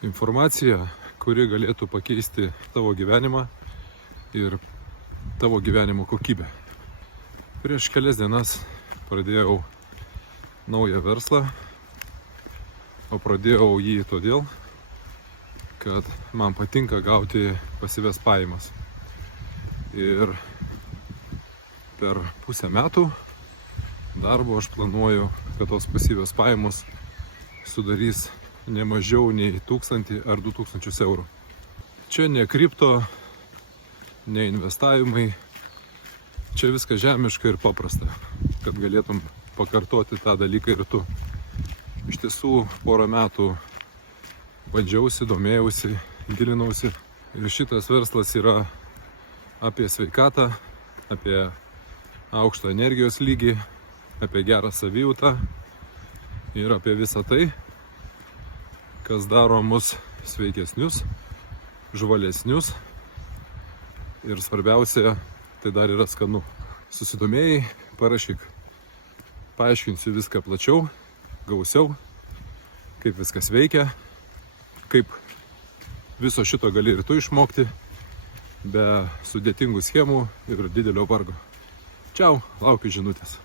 Informacija, kuri galėtų pakeisti tavo gyvenimą ir tavo gyvenimo kokybę. Prieš kelias dienas pradėjau naują verslą, o pradėjau jį todėl, kad man patinka gauti pasyvias pajamas. Ir per pusę metų darbo aš planuoju, kad tos pasyvios pajamos sudarys ne mažiau nei 1000 ar 2000 eurų. Čia ne kripto, ne investavimai, čia viskas žemiška ir paprasta, kad galėtum pakartoti tą dalyką ir tu. Iš tiesų, porą metų bandžiausi, domėjausi, gilinausi ir šitas verslas yra apie sveikatą, apie aukštą energijos lygį, apie gerą savijautą ir apie visą tai, kas daro mus sveikesnius, žvalesnius ir svarbiausia, tai dar yra skanu. Susidomėjai, parašyk. Paaiškinsiu viską plačiau, gausiau, kaip viskas veikia, kaip viso šito gali ir tu išmokti, be sudėtingų schemų ir didelio vargo. Čiau, laukiu žinutės.